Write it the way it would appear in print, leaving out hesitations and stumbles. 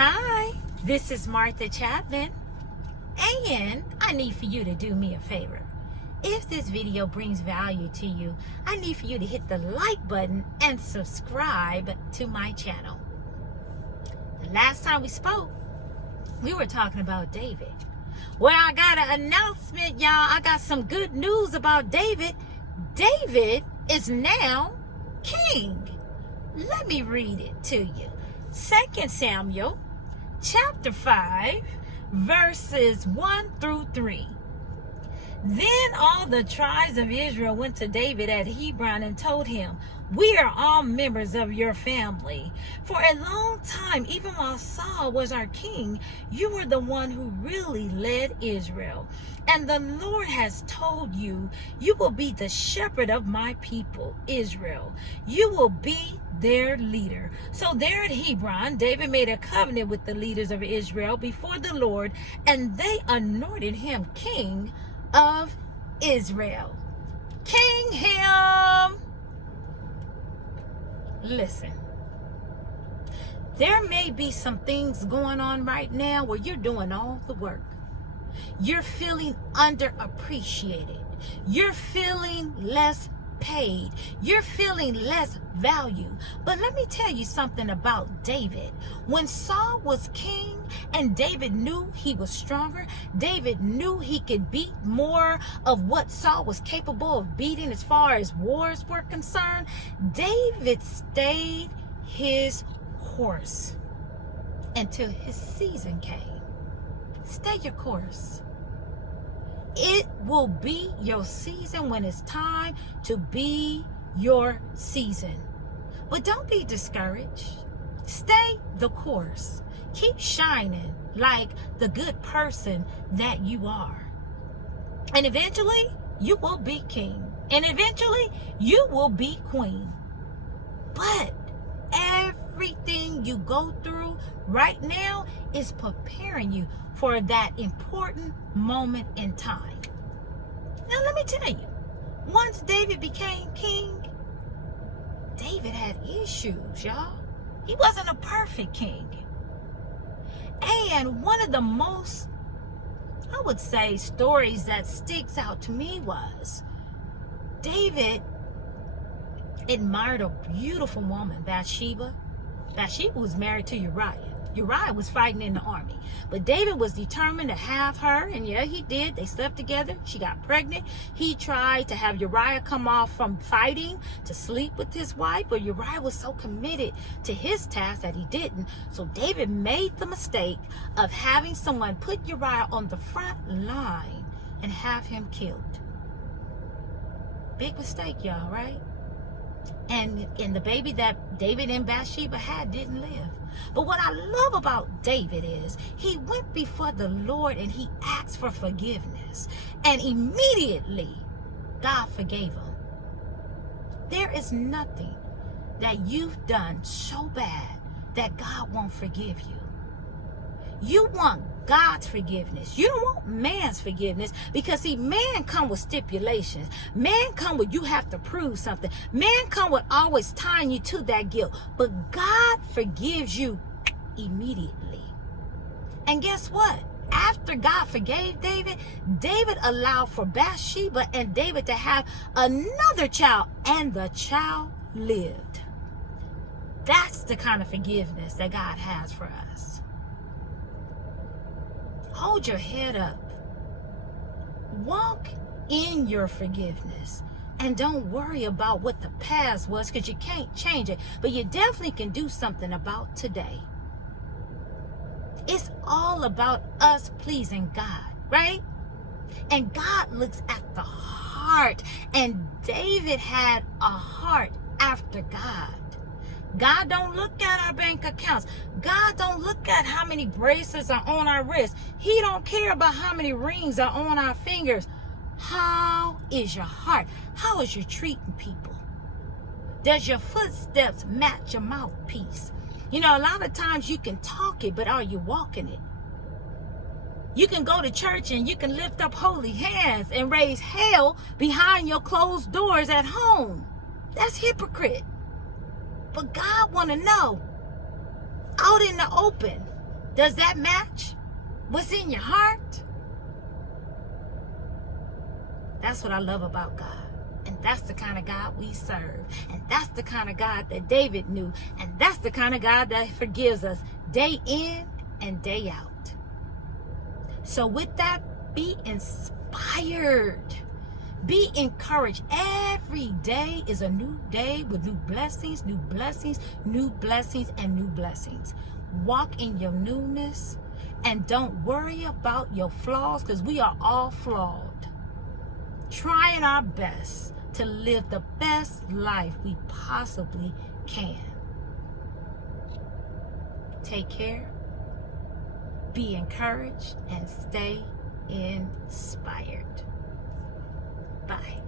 Hi, this is Martha Chapman, and I need for you to do me a favor. If this video brings value to you, I need for you to hit the like button and subscribe to my channel. The last time we spoke, we were talking about David. Well, I got an announcement, y'all. I got some good news about David. David is now king. Let me read it to you. 2 Samuel chapter 5, verses 1 through 3. Then all the tribes of Israel went to David at Hebron and told him, "We are all members of your family. For a long time, even while Saul was our king, you were the one who really led Israel. And the Lord has told you, you will be the shepherd of my people, Israel. You will be their leader." So there at Hebron, David made a covenant with the leaders of Israel before the Lord, and they anointed him king of Israel. King him. Listen, there may be some things going on right now where you're doing all the work. You're feeling underappreciated. You're feeling less paid. You're feeling less value. But let me tell you something about David. When Saul was king and David knew he was stronger, David knew he could beat more of what Saul was capable of beating as far as wars were concerned, David stayed his course until his season came. Stay your course. It will be your season when it's time to be your season. But don't be discouraged. Stay the course. Keep shining like the good person that you are. And eventually, you will be king. And eventually, you will be queen. But everything you go through right now is preparing you for that important moment in time. Now let me tell you, once David became king, David had issues, y'all. He wasn't a perfect king. And one of the most, I would say, stories that sticks out to me was David admired a beautiful woman, Bathsheba. Bathsheba was married to Uriah. Uriah was fighting in the army. But David was determined to have her, and yeah, he did. They slept together. She got pregnant. He tried to have Uriah come off from fighting to sleep with his wife, but Uriah was so committed to his task that he didn't. So David made the mistake of having someone put Uriah on the front line and have him killed. Big mistake, y'all, right? And the baby that David and Bathsheba had didn't live. But what I love about David is he went before the Lord and he asked for forgiveness. And immediately, God forgave him. There is nothing that you've done so bad that God won't forgive you. You want God's forgiveness. You don't want man's forgiveness, because see, man come with stipulations. Man come with you have to prove something. Man come with always tying you to that guilt. But God forgives you immediately. And guess what? After God forgave David, David allowed for Bathsheba and David to have another child, and the child lived. That's the kind of forgiveness that God has for us. Hold your head up. Walk in your forgiveness. And don't worry about what the past was, because you can't change it. But you definitely can do something about today. It's all about us pleasing God, right? And God looks at the heart. And David had a heart after God. God don't look at our bank accounts. God don't look at how many bracelets are on our wrists. He don't care about how many rings are on our fingers. How is your heart? How is you treating people? Does your footsteps match your mouthpiece? You know, a lot of times you can talk it, but are you walking it? You can go to church and you can lift up holy hands and raise hell behind your closed doors at home. That's hypocrite. But God want to know, out in the open, Does that match what's in your heart? That's what I love about God. And that's the kind of God we serve. And that's the kind of God that David knew. And that's the kind of God that forgives us day in and day out. So with that, be inspired. Be encouraged. Every day is a new day with new blessings, new blessings, new blessings, and new blessings. Walk in your newness and don't worry about your flaws, because we are all flawed. Trying our best to live the best life we possibly can. Take care, be encouraged, and stay inspired. Bye.